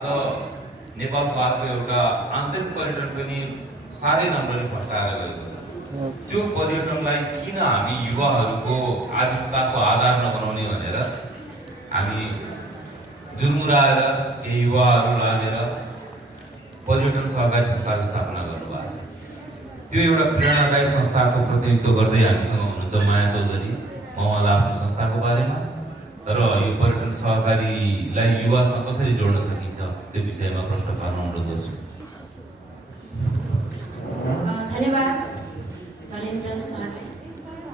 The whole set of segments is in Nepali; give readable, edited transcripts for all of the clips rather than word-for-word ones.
नेपालको अर्को एउटा आन्तरिक पर्यटन पनि साह्रै राम्ररी फस्टाएर गएको छ। त्यो पर्यटनलाई किन हामी युवाहरूको आजीविकाको आधार नबनाउने भनेर हामी जुर्मुराएर यी युवाहरू लागेर पर्यटन सहकारी संस्थाको स्थापना गर्नुभएको छ। त्यो एउटा प्रेरणादायी संस्थाको प्रतिनिधित्व गर्दै हामीसँग हुनुहुन्छ माया चौधरी। म उहाँलाई आफ्नो संस्थाको बारेमा र यो पर्यटन सहकारीलाई युवासँग कसरी जोड्न सकिन्छ त्यो विषयमा प्रश्न पार्न अनुरोध गर्छु। धन्यवाद जलेन्द्र सरलाई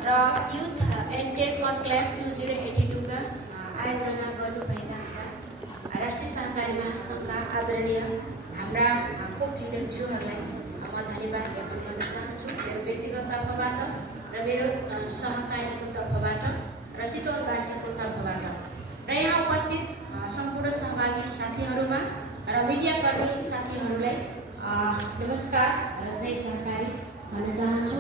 र युथ एन्टेक कन्क्लेभ 2082 का आयोजना गर्नुभएका हाम्रा राष्ट्रिय सहकारी महासङ्घका आदरणीय हाम्रा कोपिनरज्यूहरूलाई म धन्यवाद ज्ञापन गर्न चाहन्छु, मेरो व्यक्तिगत तर्फबाट र मेरो सहकारीको तर्फबाट र चितवनवासीको तर्फबाट र यहाँ उपस्थित सम्पूर्ण सहभागी साथीहरूमा र मिडियाकर्मी साथीहरूलाई नमस्कार र जय सहकारी भन्न चाहन्छु।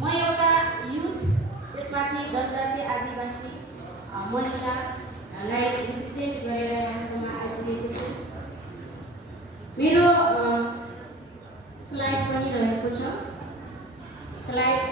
म एउटा युथ, त्यसमाथि जनजाति आदिवासी महिलालाई रिप्रेजेन्ट गरेर यहाँसम्म आइपुगेको छु। मेरो स्लाइड पनि रहेको छ। स्लाइड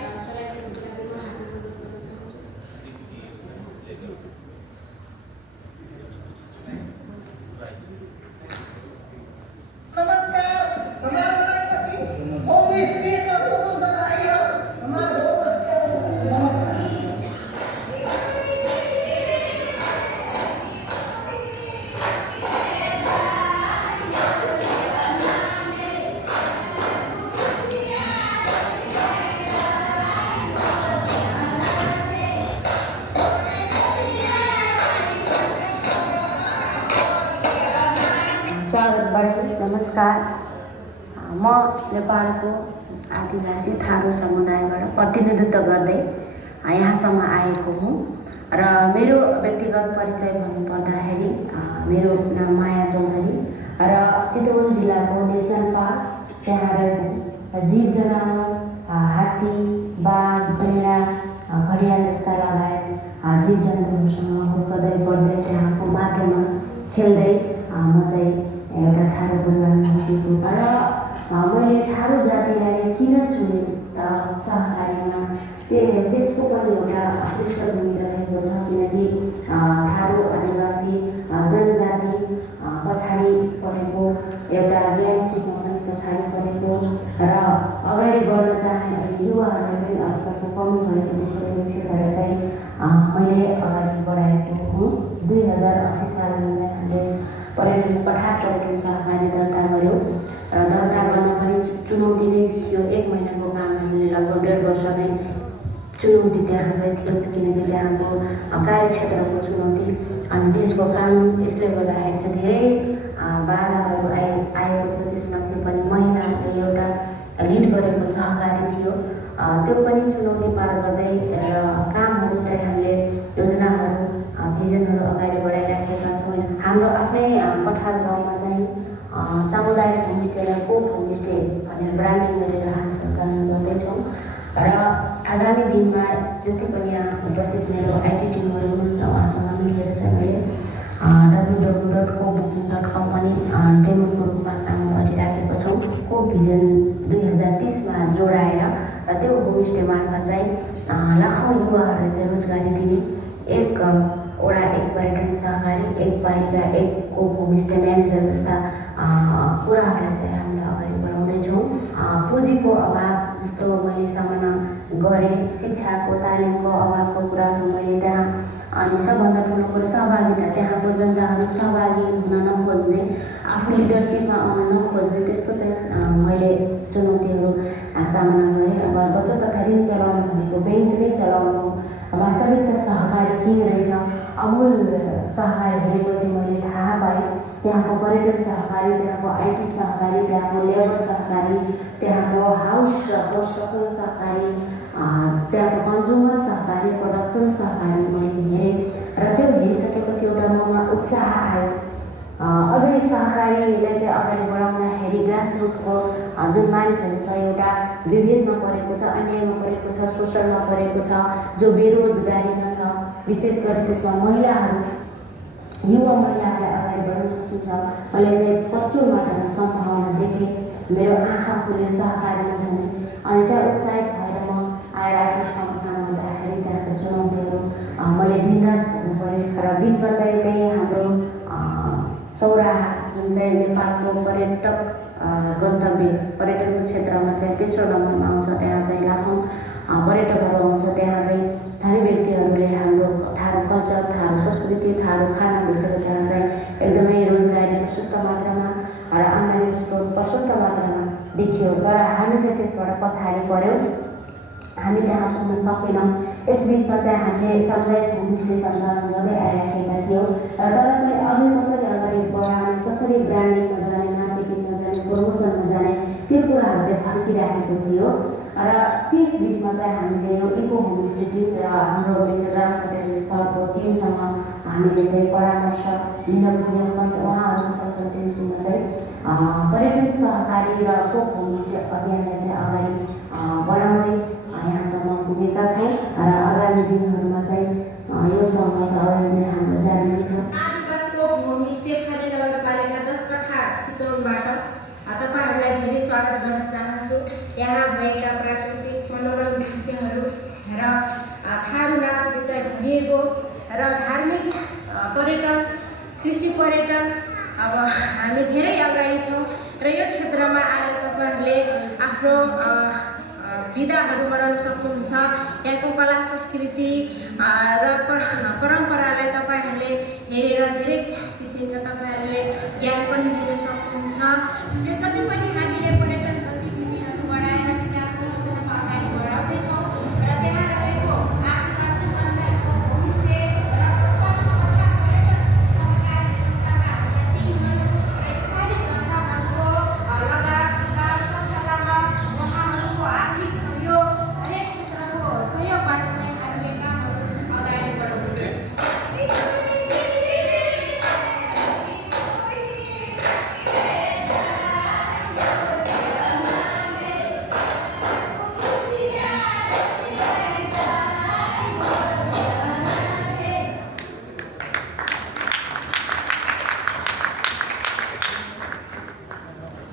नमस्कार, म नेपालको आदिवासी थारू समुदायबाट प्रतिनिधित्व गर्दै यहाँसम्म आएको हुँ र मेरो व्यक्तिगत परिचय भन्नुपर्दाखेरि मेरो नाम माया चौधरी र चितवन जिल्लाको नेसनल पार्क त्यहाँ रहेको जीव जनावर, हात्ती, बाघ, गैंडा, घडियाल जस्ता लगायत जीव जन्तुहरूसँग हुर्कदै बढ्दै त्यहाँको माटोमा खेल्दै म चाहिँ एउटा थारू परिवारमा हुर्केको र मैले थारू जातिलाई किन चुने त सहकारीमा त्यसको पनि एउटा पृष्ठभूमि रहेको छ, किनकि थारू आदिवासी जनजाति पछाडि परेको, एउटा ज्ञान सिक्न पनि पछाडि परेको र अगाडि बढ्न चाहने युवाहरूलाई पनि अवसरको कमी भएको देखिरहेको भएर चाहिँ मैले अगाडि बढाएको हुँ। 2080 सालमा चाहिँ हामीले पर्यटन पठार पर्यटन सहकारी दर्ता गऱ्यौँ र दर्ता गर्न पनि चुनौती नै थियो। 1 महिनाको काम हामीले लगभग 1.5 वर्ष नै चुनौती त्यहाँ चाहिँ थियो, किनकि त्यहाँको कार्यक्षेत्रको चुनौती अनि त्यसको काम यसले गर्दाखेरि चाहिँ धेरै बाधाहरू आएको थियो। त्यसमाथि पनि महिलाले एउटा लिड गरेको सहकारी थियो, त्यो पनि चुनौती पार गर्दै र कामहरू चाहिँ हामीले योजनाहरू भिजनहरू अगाडि बढाइराखेका छौँ। हाम्रो आफ्नै पठार गाउँमा चाहिँ सामुदायिक होमस्टेलाई कोप होमस्टे भनेर ब्रान्डिङ गरेर हामी सञ्चालन गर्दैछौँ र आगामी दिनमा जति पनि यहाँ उपस्थित मेरो आइटी टिमहरू हुनुहुन्छ उहाँसँग मिलेर चाहिँ मैले www.cobooking.com पनि डेमोको रूपमा काम गरिराखेको छौँ। कोप भिजन 2030मा जोडाएर र त्यो होमस्टे मार्फत चाहिँ लाखौँ युवाहरूलाई चाहिँ रोजगारी दिने एक पर्यटन सहकारी, एक पालिका, एक कोप होमस्टे म्यानेजर जस्ता कुराहरूलाई चाहिँ हामीले अगाडि बढाउँदैछौँ। पुँजीको अभाव जस्तो मैले सामना गरेँ, शिक्षाको तालिमको अभावको कुराहरू मैले त्यहाँ अनि सबभन्दा ठुलो कुरो सहभागिता, त्यहाँको जनताहरू सहभागी हुन नखोज्ने, आफू लिडरसिपमा आउन नखोज्ने त्यस्तो चाहिँ मैले चुनौतीहरू सामना गरेँ। अब बचत तथा ऋण चलाउनु भनेको ब्याङ्क नै चलाउनु, वास्तविकता सहकारी के रहेछ अमूल सहकारी हेरेपछि मैले थाहा पाएँ। त्यहाँको पर्यटन सहकारी, त्यहाँको आइटी सहकारी, त्यहाँको लेबर सहकारी, त्यहाँको हाउस कन्स्ट्रक्सन सहकारी, त्यहाँको कन्ज्युमर सहकारी, प्रोडक्सन सहकारी मैले हेरेँ र त्यो हेरिसकेपछि एउटा मनमा उत्साह आयो। अझै सहकारीलाई चाहिँ अगाडि बढाउँदाखेरि ग्रासरुटको जुन मानिसहरू छ एउटा विभेदमा परेको छ, अन्यायमा परेको छ, शोषणमा परेको छ, जो बेरोजगारीमा छ, विशेष गरी त्यसमा महिलाहरू युवा महिलाहरूलाई अगाडि बढाउन सकिन्छ। मैले चाहिँ प्रचुर मात्रामा सम्भावना देखेँ, मेरो आँखा खुल्यो सहकारीमा छन्। अनि त्यहाँ उत्साहित भएर म आएर आफ्नो ठाउँमा काम गर्दाखेरि त्यहाँ चाहिँ चुनौतीहरू मैले दिनरात भोग्नु पऱ्यो। र बिचमा चाहिँ त्यही हाम्रो सौराहा जुन चाहिँ नेपालको पर्यटक गन्तव्य पर्यटनको क्षेत्रमा चाहिँ तेस्रो नम्बरमा आउँछ। त्यहाँ चाहिँ लाखौँ पर्यटकहरू आउँछ। त्यहाँ चाहिँ धनी व्यक्तिहरूले हाम्रो थारू कल्चर, थारू संस्कृति, थारू खाना बेचेर त्यहाँ चाहिँ एकदमै रोजगारी प्रशस्त मात्रामा र आम्दानीको स्रोत प्रशस्त मात्रामा देखियो। तर हामी चाहिँ त्यसबाट पछाडि पऱ्यौँ, हामी त्यहाँ पुग्न सकेनौँ। यसबिचमा चाहिँ हामीले सामुदायिक होमस्टे सञ्चालन गर्दै आइराखेका थियौँ। तर पनि अझै कसरी अगाडि बढाउने, कसरी ब्रान्डिङमा जाने, मार्केटिङमा जाने, प्रमोसनमा जाने, त्यो कुराहरू चाहिँ फर्किराखेको थियो। र त्यस बिचमा चाहिँ हामीले यो इको होमस्टे टिम र हाम्रो राम पटेल सरको टिमसँग हामीले चाहिँ परामर्श लिन पुग्यौँ। उहाँहरूको कन्सल्टेन्सीमा चाहिँ पर्यटन सहकारी र कोक होमस्टे अभियानलाई चाहिँ अगाडि बढाउँदै यहाँसम्म पुगेका छौँ। र आगामी दिनहरूमा चाहिँ यो सङ्घर्ष अगाडि नै हाम्रो जारी नै छ। आदिवासीको होमस्टे खाने नगरपालिका 10 कठा चितवनबाट तपाईँहरूलाई धेरै स्वागत गर्न चाहन्छु। यहाँ भएका प्राकृतिक मनोरम दृश्यहरू र थारू नाचले चाहिँ भरिएको र धार्मिक पर्यटन, कृषि पर्यटन, अब हामी धेरै अगाडि छौँ। र यो क्षेत्रमा आएर तपाईँहरूले आफ्नो विधाहरू मनाउन सक्नुहुन्छ। यहाँको कला संस्कृति र परम्परालाई तपाईँहरूले हेरेर धेरै किसिमका तपाईँहरूले ज्ञान पनि लिन सक्नुहुन्छ। यो जति पनि हामीले पर्यटन गतिविधिहरू बढाएर विकासको योजनामा अगाडि बढाउँदैछौँ र त्यहाँ रहेको आदिवासी समुदायको होमस्टे र प्रस्तावमा पर्यटन सहकारी संस्थाका टिमहरू र स्थानीय जनताहरूको लगाम सरसल्लाहमा उहाँहरूको आर्थिक सहयोग, हरेक क्षेत्रको सहयोगबाट चाहिँ हामीले कामहरू अगाडि बढाउँदैछौँ।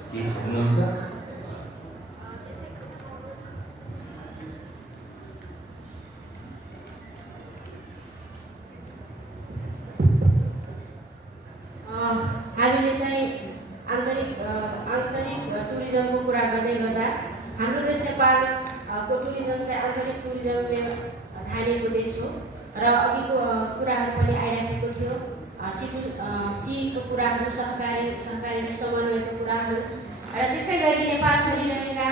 के हुनुहुन्छ? हामीले चाहिँ आन्तरिक टुरिज्मको कुरा गर्दै गर्दा हाम्रो देश नेपालको टुरिज्म चाहिँ आन्तरिक टुरिज्मले ठानिएको देश हो। र अघिको कुराहरू पनि आइराखेको थियो, सीको कुराहरू, सहकारी समन्वयको कुराहरू। र त्यसै गरी नेपालभरि रहेका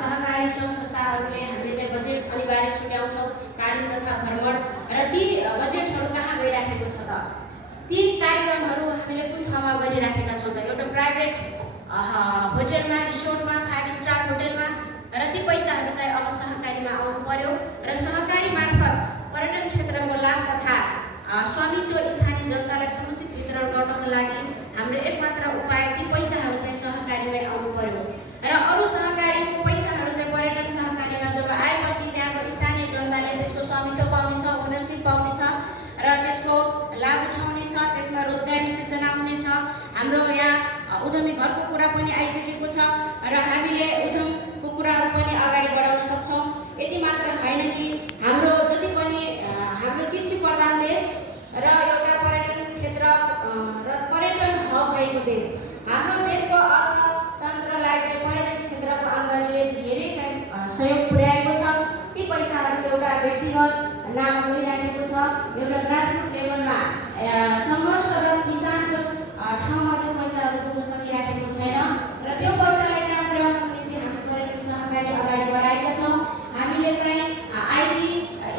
सहकारी सङ्घ संस्थाहरूले हामीले चाहिँ बजेट अनिवार्य छुट्याउँछौँ, तालिम तथा भ्रमण। र ती बजेटहरू कहाँ गइराखेको छ त? ती कार्यक्रमहरू हामीले कुन ठाउँमा गरिराखेका छौँ त? एउटा प्राइभेट होटलमा, रिसोर्टमा, 5 स्टार होटलमा। र ती पैसाहरू चाहिँ अब सहकारीमा आउनु पर्यो। र सहकारी मार्फत पर्यटन क्षेत्रको लाभ तथा स्वामित्व स्थानीय जनतालाई समुचित वितरण गर्नको लागि हाम्रो एकमात्र उपाय ती पैसाहरू चाहिँ सहकारीमै आउनु पर्यो। र अरू सहकारीको पैसाहरू चाहिँ पर्यटन सहकारीमा जब आएपछि त्यहाँको स्थानीय जनताले त्यसको स्वामित्व पाउनेछ, ओनरसिप पाउनेछ र त्यसको लाभ उठाउनेछ, त्यसमा रोजगारी सिर्जना हुनेछ। हाम्रो यहाँ उद्यमी घरको कुरा पनि आइसकेको छ र हामीले उद्यमको कुराहरू पनि अगाडि बढाउन सक्छौँ। यति मात्र होइन कि हाम्रो जति पनि हाम्रो कृषि प्रधान देश र एउटा पर्यटन क्षेत्र र पर्यटन हब भएको देश, हाम्रो देशको अर्थतन्त्रलाई चाहिँ पर्यटन क्षेत्रको आम्दानीले धेरै चाहिँ सहयोग पुर्याएको छ। ती पैसाहरू एउटा व्यक्तिगत नाममा गइराखेको छ, एउटा ग्रासरुट लेभलमा सङ्घर्षरत किसानको ठाउँमा त्यो पैसाहरू पुग्न सकिराखेको छैन। र त्यो पैसालाई काम पुर्याउनको निम्ति हामी पर्यटन सहकारी अगाडि बढाएका छौँ। हामीले चाहिँ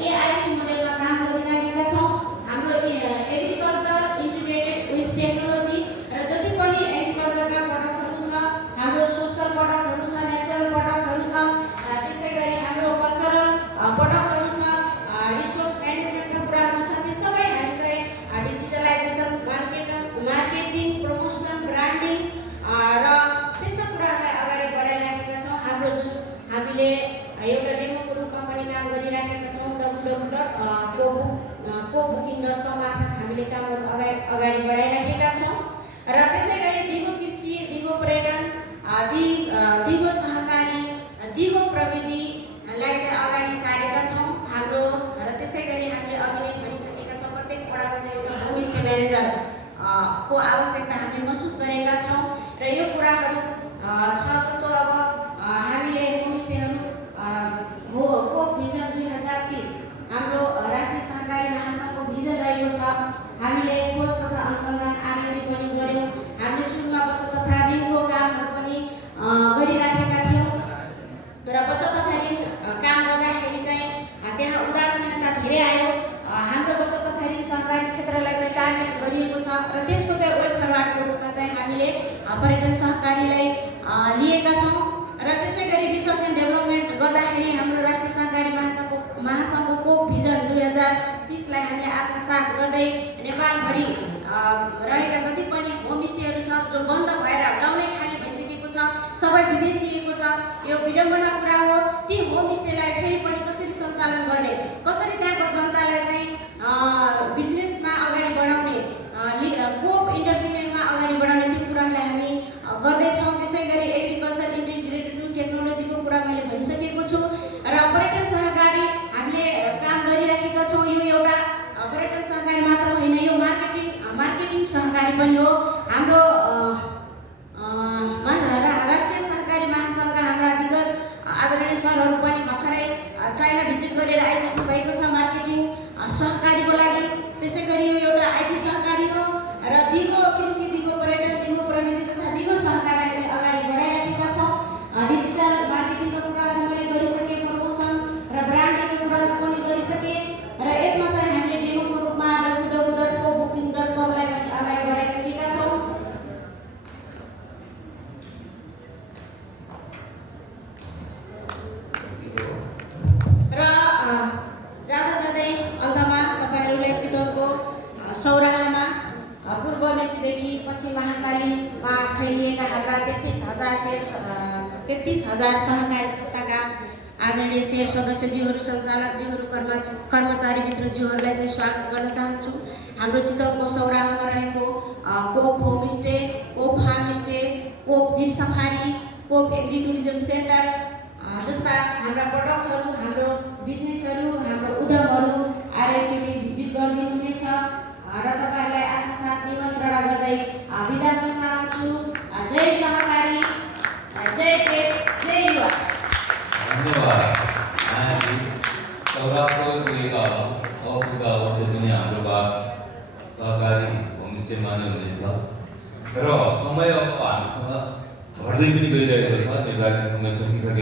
एआइटी मोडेलमा काम गरिराखेका छौँ। हाम्रो एग्रिकल्चर इन्टिग्रेटेड विथ टेक्नोलोजी र जति पनि एग्रिकल्चरका प्रडक्टहरू छ, हाम्रो सोसल प्रडक्टहरू छ, नेचरल प्रडक्टहरू छ, त्यसै गरी हाम्रो कल्चरल प्रडक्टहरू छ, रिसोर्स म्यानेजमेन्टका कुराहरू छ, त्यो सबै हामी चाहिँ डिजिटलाइजेसन, मार्केटिङ, प्रमोसन, ब्रान्डिङ र त्यस्ता कुराहरूलाई अगाडि बढाइराखेका छौँ। हाम्रो जुन हामीले एउटा डेमोको रूपमा पनि काम गरिराखेका छौँ, www.cobuking.com मार्फत हामीले कामहरू अगाडि अगाडि बढाइराखेका छौँ र त्यसै गरी दिगो कृषि, दिगो पर्यटन, दिगो सहकारी, दिगो प्रविधिलाई चाहिँ अगाडि सारेका छौँ हाम्रो। र त्यसै गरी हामीले अघि नै भनिसकेका छौँ प्रत्येक वडामा चाहिँ एउटा होमस्टे म्यानेजर को आवश्यकता हामीले महसुस गरेका छौँ र यो कुराहरू छ। जस्तो अब हामीले होमस्टेहरू कोप भिजन 2030 हाम्रो राष्ट्रिय सहकारी महासङ्घको भिजन रहेको छ। हामीले खोज तथा अनुसन्धान R&D पनि गऱ्यौँ। हामीले सुनमा बचत तथा ऋणको कामहरू पनि गरिराखेका थियौँ र बचत तथा ऋण काम गर्दाखेरि चाहिँ त्यहाँ उदासीनता धेरै आयो। हाम्रो बचत तथा ऋण सहकारी क्षेत्रलाई चाहिँ टार्गेट गरिएको छ र त्यसको चाहिँ वेब फरवार्डको रूपमा चाहिँ हामीले पर्यटन सहकारीलाई लिएका छौँ र त्यसै गरी रिसर्च एन्ड डेभलपमेन्ट गर्दाखेरि हाम्रो राष्ट्रिय सहकारी महासङ्घको कोप भिजन 2030लाई हामीले आत्मसात गर्दै नेपालभरि रहेका जति पनि होमस्टेहरू छ जो बन्द भएर गाउँ नै खाली भइसकेको छ, सबै विदेशिएको छ, यो विडम्बना कुरा हो। ती होमस्टेलाई फेरि पनि कसरी सञ्चालन गर्ने, कसरी त्यहाँको जनतालाई चाहिँ बिजनेसमा अगाडि बढाउने, कोप इन्टरप्रिनेरमा अगाडि बढाउने त्यो कुरालाई हामी गर्दैछौँ। त्यसै गरी एग्रिकल्चर इन्टिग्रेटेड टेक्नोलोजीको कुरा मैले भनिसकेको छु र पर्यटन सहकारी हामीले काम गरिराखेका छौँ। यो एउटा पर्यटन सहकारी मात्र होइन, यो मार्केटिङ सहकारी पनि हो। हाम्रो राष्ट्रिय सहकारी महासङ्घका हाम्रा दिग्गज आदरणीय सरहरू पनि भर्खरै चाइना भिजिट गरेर आइसक्नु भएको छ मार्केटिङ सहकारीको लागि। त्यसै गरी यो एउटा IT सहकारी हो र दिगो कृषि, दिगो पर्यटन, दिगो प्रविधि तथा दिगो सहकारी हामीले अगाडि बढाइराखेका छौँ। डिजिटल मार्केटिङको कुराहरू मैले गरिसकेँ, प्रमोसन र ब्रान्डिङको कुराहरू पनि गरिसकेँ र यसमा चाहिँ हामीले डेमोको रूपमा www.cobooking.com लाई पनि अगाडि बढाइसकेका छौँ। र जाँदै अन्तमा तपाईँहरूलाई चितवनको सौराहामा पूर्व मेचीदेखि पश्चिम महाकालीमा फैलिएका हाम्रा 33,000 सहकारी संस्थाका आदरणीय शेयर सदस्यज्यूहरू, सञ्चालकज्यूहरू, कर्मचारी मित्रज्यूहरूलाई चाहिँ स्वागत गर्न चाहन्छु। हाम्रो चितवनको सौराहामा रहेको कोप होमस्टे, कोप फार्मस्टे, कोप जिप सफारी, कोप एग्री टुरिज्म सेन्टर जस्ता हाम्रा प्रडक्टहरू, हाम्रो बिजनेसहरू, हाम्रो उद्यमहरू आएर एकचोटि भिजिट गरिदिनुहुनेछ र तपाईँहरूलाई आत्मसात निमन्त्रणा गर्दै बिदा हुन चाहन्छु। जय सहकारी, जय टेक, जय युवा। धन्यवाद। सौराहको अवका अवश्य पनि हाम्रो बास सहकारी होमस्टेमा नै हुनेछ र समय अब हामीसँग घट्दै पनि गइरहेको छ। निर्धारित समय सकिसकेको